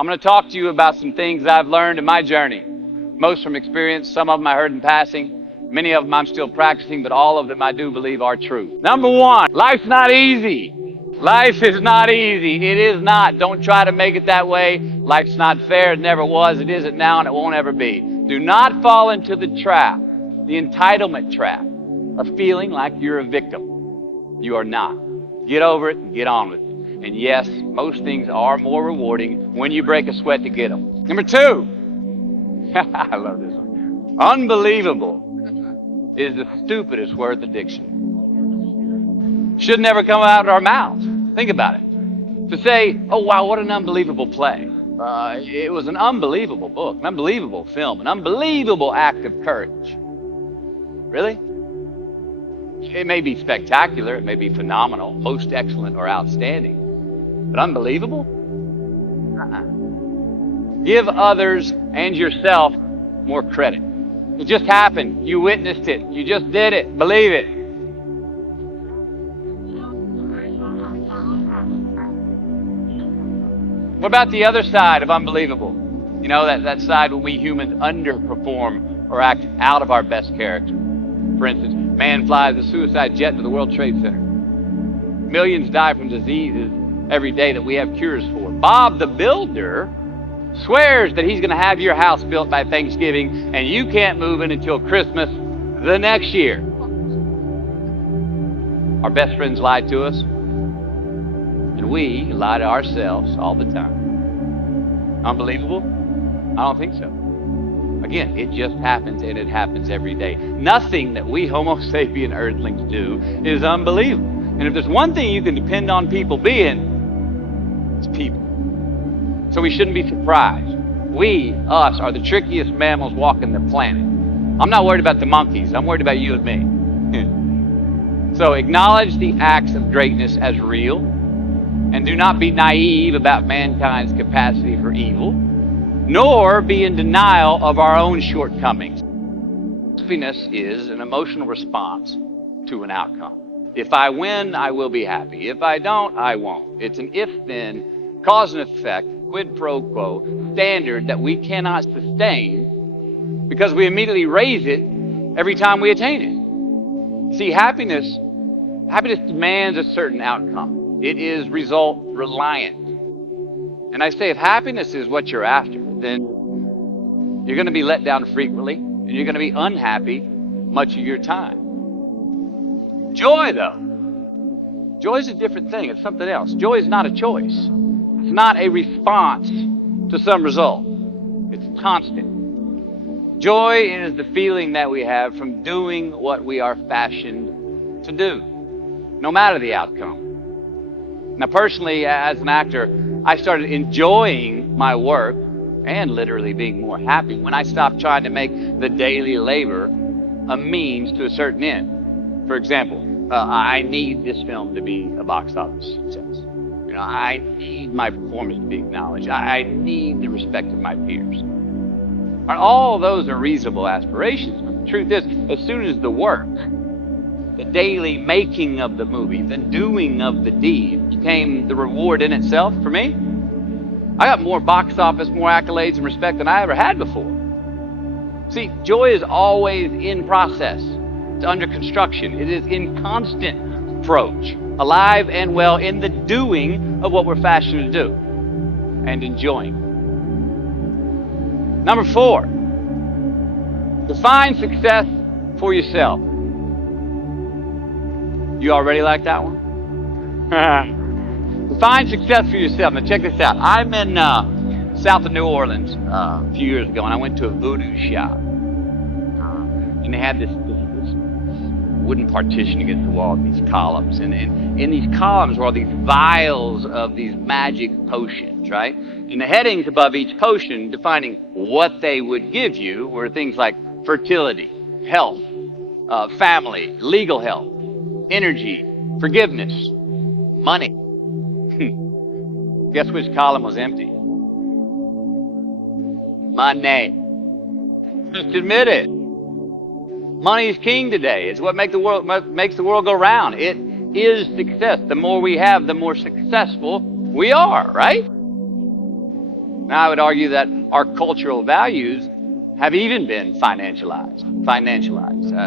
I'm going to talk to you about some things I've learned in my journey. Most from experience, some of them I heard in passing. Many of them I'm still practicing, but all of them I do believe are true. Number one, life's not easy. Life is not easy. It is not. Don't try to make it that way. Life's not fair. It never was. It isn't now, and it won't ever be. Do not fall into the trap, the entitlement trap, of feeling like you're a victim. You are not. Get over it and get on with it. And yes, most things are more rewarding when you break a sweat to get them. Number two, I love this one. Unbelievable is the stupidest word in the dictionary. Should never come out of our mouths. Think about it. To say, oh wow, what an unbelievable play. It was an unbelievable book, an unbelievable film, an unbelievable act of courage. Really? It may be spectacular, it may be phenomenal, most excellent or outstanding. But unbelievable? Give others and yourself more credit. It just happened. You witnessed it. You just did it. Believe it. What about the other side of unbelievable? You know, that side when we humans underperform or act out of our best character. For instance, man flies a suicide jet to the World Trade Center. Millions die from diseases every day that we have cures for. Bob the Builder swears that he's going to have your house built by Thanksgiving and you can't move in until Christmas the next year. Our best friends lie to us, and we lie to ourselves all the time. Unbelievable? I don't think so. Again, it just happens, and it happens every day. Nothing that we Homo sapien earthlings do is unbelievable. And if there's one thing you can depend on people being, it's people. So we shouldn't be surprised. We, us, are the trickiest mammals walking the planet. I'm not worried about the monkeys. I'm worried about you and me. So acknowledge the acts of greatness as real, and do not be naive about mankind's capacity for evil, nor be in denial of our own shortcomings. Happiness is an emotional response to an outcome. If I win, I will be happy. If I don't, I won't. It's an if-then, cause and effect, quid pro quo standard that we cannot sustain because we immediately raise it every time we attain it. See, happiness demands a certain outcome. It is result reliant. And I say if happiness is what you're after, then you're going to be let down frequently, and you're going to be unhappy much of your time. Joy, though. Joy is a different thing. It's something else. Joy is not a choice. It's not a response to some result. It's constant. Joy is the feeling that we have from doing what we are fashioned to do, no matter the outcome. Now, personally, as an actor, I started enjoying my work and literally being more happy when I stopped trying to make the daily labor a means to a certain end. For example, I need this film to be a box office success. You know, I need my performance to be acknowledged. I need the respect of my peers. And all of those are reasonable aspirations. But the truth is, as soon as the work, the daily making of the movie, the doing of the deed became the reward in itself for me, I got more box office, more accolades and respect than I ever had before. See, joy is always in process. It's under construction. It is in constant approach, alive and well in the doing of what we're fashioned to do and enjoying. Number 4, define success for yourself. You already like that one? Define success for yourself. Now check this out. I'm in south of New Orleans a few years ago, and I went to a voodoo shop. And they had this wooden partition against the wall, these columns. And in these columns were all these vials of these magic potions, right? And the headings above each potion defining what they would give you were things like fertility, health, family, legal health, energy, forgiveness, money. Guess which column was empty? Money. Just admit it. Money is king today. It's what makes the world go round. It is success. The more we have, the more successful we are, right? Now, I would argue that our cultural values have even been financialized.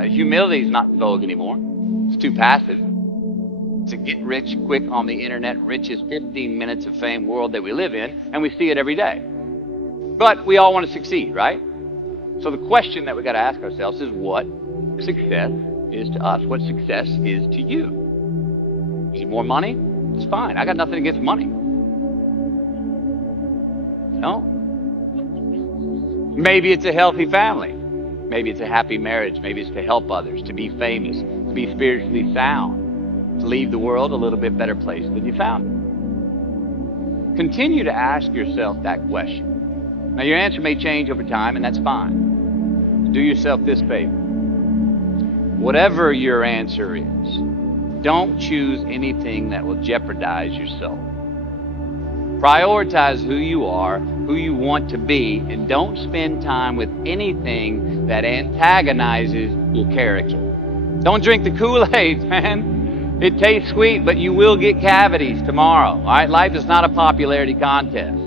Humility is not in vogue anymore. It's too passive. To get rich quick on the internet, richest 15 minutes of fame world that we live in, and we see it every day. But we all want to succeed, right? So the question that we got to ask ourselves is what success is to us? What success is to you? Is it more money? It's fine. I got nothing against money. No? Maybe it's a healthy family. Maybe it's a happy marriage. Maybe it's to help others, to be famous, to be spiritually sound, to leave the world a little bit better place than you found it. Continue to ask yourself that question. Now, your answer may change over time, and that's fine. Do yourself this favor. Whatever your answer is, don't choose anything that will jeopardize your soul. Prioritize who you are, who you want to be, and don't spend time with anything that antagonizes your character. Don't drink the Kool-Aid, man. It tastes sweet, but you will get cavities tomorrow. All right? Life is not a popularity contest.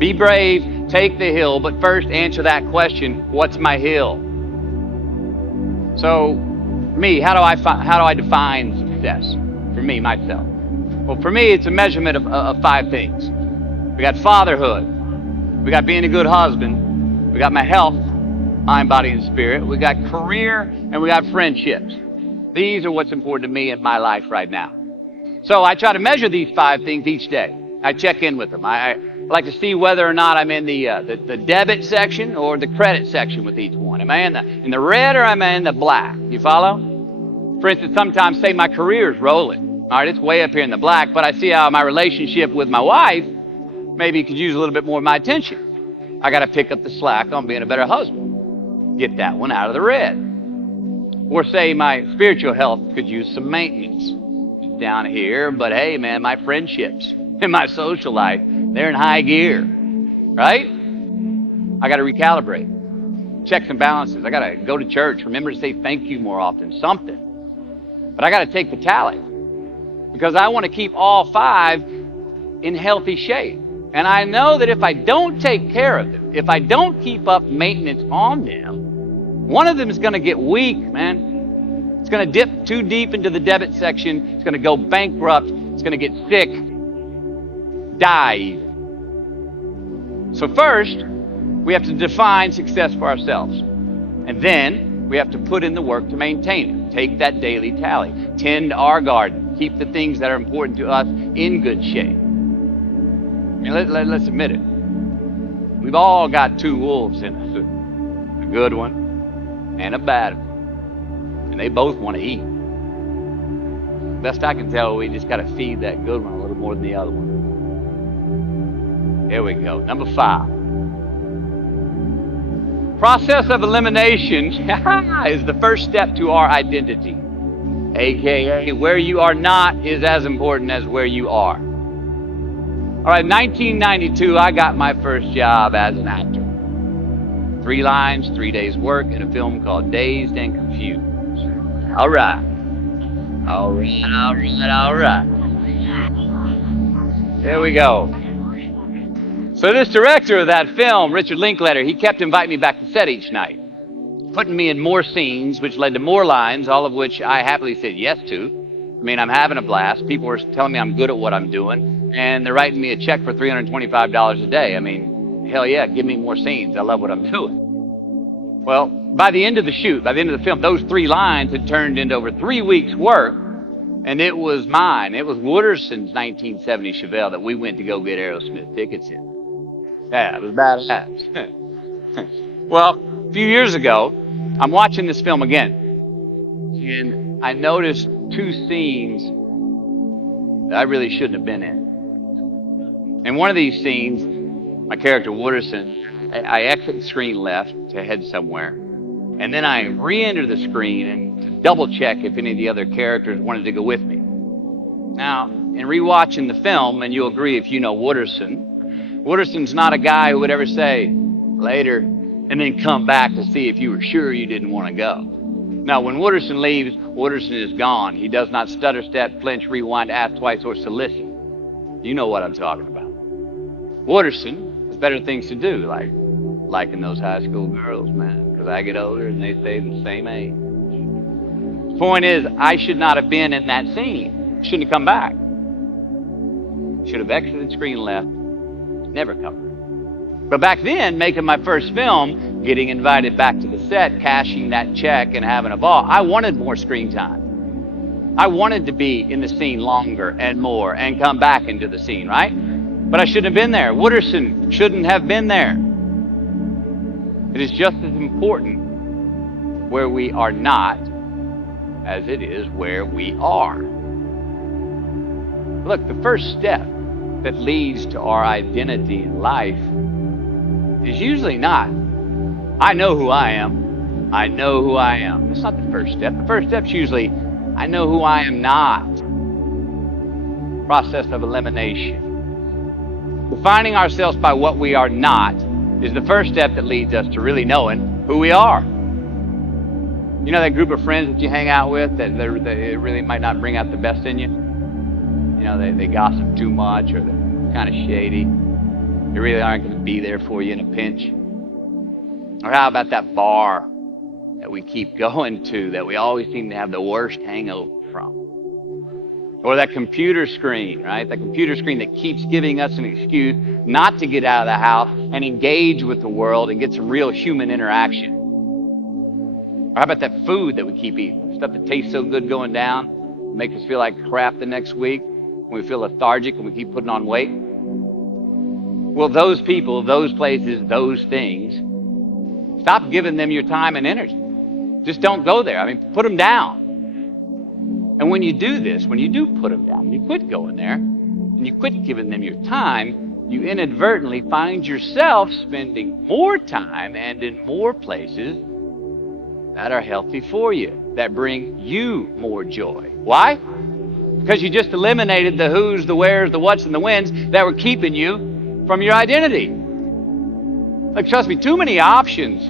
Be brave, take the hill, but first answer that question, what's my hill? So, how do I define success? For me, myself. Well, for me, it's a measurement of 5 things. We got fatherhood. We got being a good husband. We got my health, mind, body, and spirit. We got career, and we got friendships. These are what's important to me in my life right now. So I try to measure these 5 things each day. I check in with them. I like to see whether or not I'm in the debit section or the credit section with each one. Am I in the red or am I in the black? You follow? For instance, sometimes say my career is rolling. All right, it's way up here in the black, but I see how my relationship with my wife maybe could use a little bit more of my attention. I got to pick up the slack on being a better husband. Get that one out of the red. Or say my spiritual health could use some maintenance. It's down here, but hey, man, my friendships and my social life, they're in high gear, right? I got to recalibrate. Checks and balances. I got to go to church. Remember to say thank you more often. Something. But I got to take the tally because I want to keep all 5 in healthy shape. And I know that if I don't take care of them, if I don't keep up maintenance on them, one of them is going to get weak, man. It's going to dip too deep into the debit section. It's going to go bankrupt. It's going to get sick, die even. So first, we have to define success for ourselves. And then we have to put in the work to maintain it. Take that daily tally. Tend our garden. Keep the things that are important to us in good shape. I mean, let's admit it. We've all got 2 wolves in us. A good one and a bad one. And they both want to eat. Best I can tell, we just got to feed that good one a little more than the other one. Here we go. Number 5. Process of elimination is the first step to our identity. AKA, where you are not is as important as where you are. All right, 1992, I got my first job as an actor. 3 lines, 3 days work in a film called Dazed and Confused. All right. There we go. So this director of that film, Richard Linklater, he kept inviting me back to set each night, putting me in more scenes, which led to more lines, all of which I happily said yes to. I mean, I'm having a blast. People are telling me I'm good at what I'm doing, and they're writing me a check for $325 a day. I mean, hell yeah, give me more scenes. I love what I'm doing. Well, by the end of the shoot, by the end of the film, those 3 lines had turned into over 3 weeks' work, and it was mine. It was Wooderson's 1970 Chevelle that we went to go get Aerosmith tickets in. Yeah, it was badass. Well, a few years ago, I'm watching this film again, and I noticed 2 scenes that I really shouldn't have been in. In one of these scenes, my character Wooderson, I exit the screen left to head somewhere, and then I re-enter the screen and to double check if any of the other characters wanted to go with me. Now, in rewatching the film, and you'll agree if you know Wooderson's not a guy who would ever say, later, and then come back to see if you were sure you didn't want to go. Now, when Wooderson leaves, Wooderson is gone. He does not stutter, step, flinch, rewind, ask twice, or solicit. You know what I'm talking about. Wooderson has better things to do, like liking those high school girls, man, because I get older and they stay the same age. The point is, I should not have been in that scene. Shouldn't have come back. Should have exited, screen left, never come back. But back then, making my first film, getting invited back to the set, cashing that check, and having a ball, I wanted more screen time. I wanted to be in the scene longer and more and come back into the scene, right? But I shouldn't have been there. Wooderson shouldn't have been there. It is just as important where we are not as it is where we are. Look, the first step that leads to our identity in life is usually not, I know who I am. I know who I am. That's not the first step. The first step's usually, I know who I am not. Process of elimination. Defining ourselves by what we are not is the first step that leads us to really knowing who we are. You know that group of friends that you hang out with that they really might not bring out the best in you? You know, they gossip too much, or they're kind of shady. They really aren't going to be there for you in a pinch. Or how about that bar that we keep going to that we always seem to have the worst hangover from? Or that computer screen, right? That computer screen that keeps giving us an excuse not to get out of the house and engage with the world and get some real human interaction. Or how about that food that we keep eating? Stuff that tastes so good going down, makes us feel like crap the next week, when we feel lethargic and we keep putting on weight. Well, those people, those places, those things, stop giving them your time and energy. Just don't go there. I mean, put them down. And when you do this, when you do put them down, you quit going there, and you quit giving them your time, you inadvertently find yourself spending more time and in more places that are healthy for you, that bring you more joy. Why? Because you just eliminated the who's, the where's, the what's, and the when's that were keeping you from your identity. Like, trust me, too many options,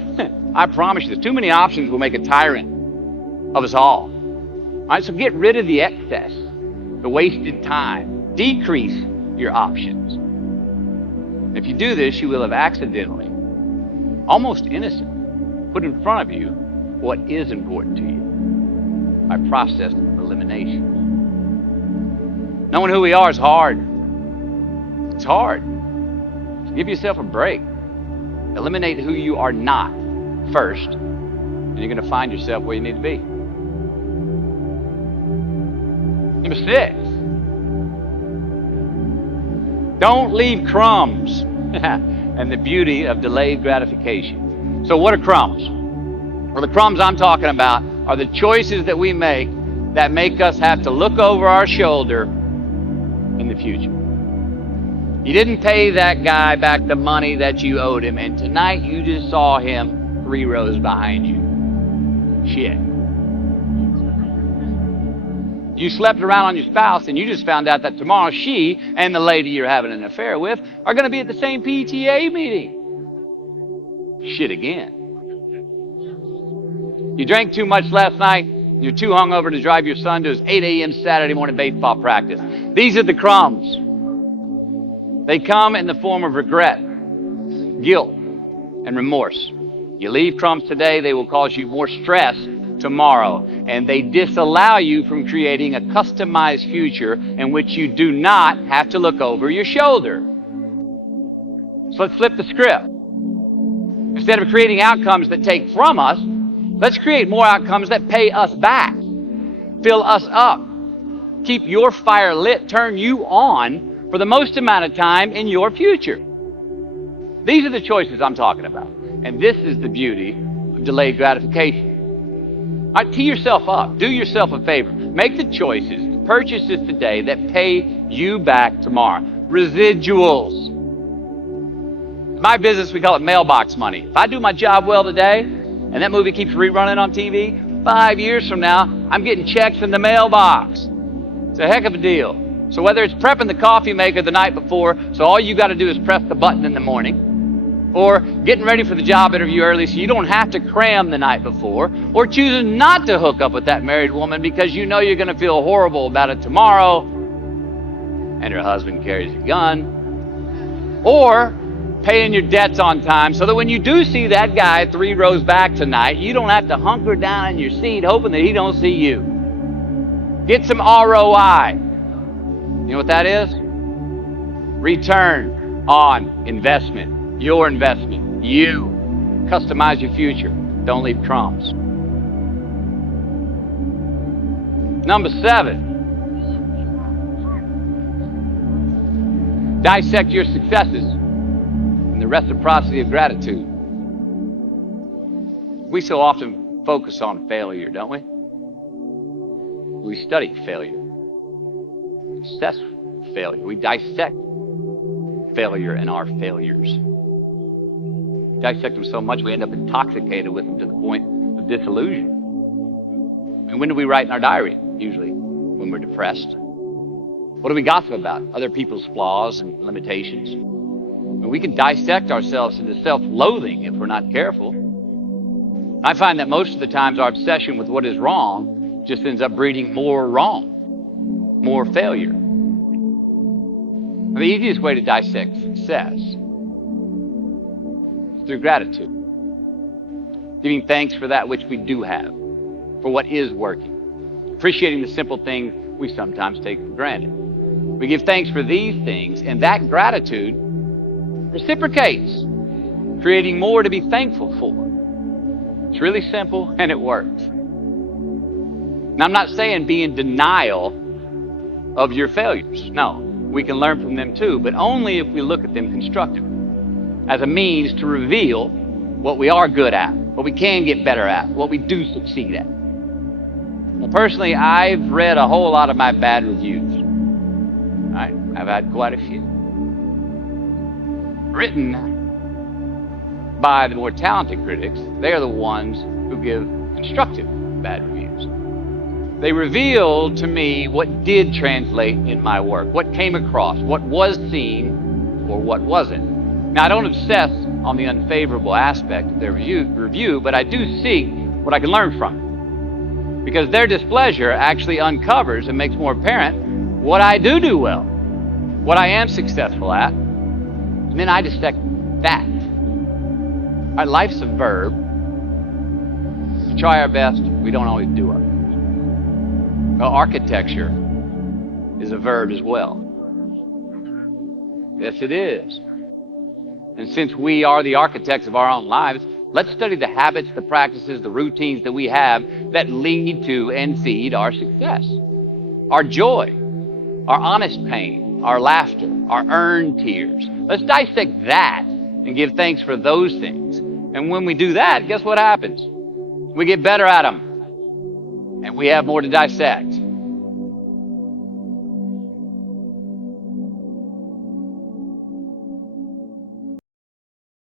I promise you this, too many options will make a tyrant of us all. All right, so get rid of the excess, the wasted time. Decrease your options. If you do this, you will have accidentally, almost innocent, put in front of you what is important to you by process of elimination. Knowing who we are is hard. It's hard. So give yourself a break. Eliminate who you are not first, and you're going to find yourself where you need to be. Number 6, don't leave crumbs. And the beauty of delayed gratification. So what are crumbs? Well, the crumbs I'm talking about are the choices that we make that make us have to look over our shoulder in the future. You didn't pay that guy back the money that you owed him, and tonight you just saw him 3 rows behind you. Shit. You slept around on your spouse, and you just found out that tomorrow she and the lady you're having an affair with are going to be at the same PTA meeting. Shit again. You drank too much last night. You're too hungover to drive your son to his 8 a.m. Saturday morning baseball practice. These are the crumbs. They come in the form of regret, guilt, and remorse. You leave crumbs today, they will cause you more stress tomorrow, and they disallow you from creating a customized future in which you do not have to look over your shoulder. So let's flip the script. Instead of creating outcomes that take from us, let's create more outcomes that pay us back, fill us up, keep your fire lit, turn you on for the most amount of time in your future. These are the choices I'm talking about, and this is the beauty of delayed gratification. All right, tee yourself up. Do yourself a favor. Make the choices, purchases today that pay you back tomorrow. Residuals. In my business, we call it mailbox money. If I do my job well today, and that movie keeps rerunning on TV, 5 years from now, I'm getting checks in the mailbox. It's a heck of a deal. So whether it's prepping the coffee maker the night before, so all you got to do is press the button in the morning, or getting ready for the job interview early so you don't have to cram the night before, or choosing not to hook up with that married woman because you know you're going to feel horrible about it tomorrow, and her husband carries a gun, or paying your debts on time, so that when you do see that guy 3 rows back tonight, you don't have to hunker down in your seat hoping that he don't see you. Get some ROI. You know what that is? Return on investment. Your investment. You. Customize your future. Don't leave crumbs. Number 7. Dissect your successes and the reciprocity of gratitude. We so often focus on failure, don't we? We study failure. Assess failure. We dissect failure and our failures. Dissect them so much we end up intoxicated with them to the point of disillusion. And when do we write in our diary? Usually when we're depressed. What do we gossip about? Other people's flaws and limitations. And we can dissect ourselves into self-loathing if we're not careful. I find that most of the times our obsession with what is wrong just ends up breeding more wrong, more failure. The easiest way to dissect success is through gratitude. Giving thanks for that which we do have, for what is working. Appreciating the simple things we sometimes take for granted. We give thanks for these things, and that gratitude reciprocates, creating more to be thankful for. It's really simple, and it works. Now, I'm not saying be in denial of your failures. No, we can learn from them too, but only if we look at them constructively, as a means to reveal what we are good at, what we can get better at, what we do succeed at. Well, personally, I've read a whole lot of my bad reviews. Right? I've had quite a few. Written by the more talented critics. They are the ones who give constructive bad reviews. They reveal to me what did translate in my work, what came across, what was seen or what wasn't. Now, I don't obsess on the unfavorable aspect of their review, but I do seek what I can learn from it. Because their displeasure actually uncovers and makes more apparent what I do well, what I am successful at, and then I dissect that. Our life's a verb. We try our best, we don't always do our best. Well, architecture is a verb as well. Yes, it is. And since we are the architects of our own lives, let's study the habits, the practices, the routines that we have that lead to and feed our success. Our joy, our honest pain, our laughter, our earned tears. Let's dissect that and give thanks for those things. And when we do that, guess what happens? We get better at them. And we have more to dissect.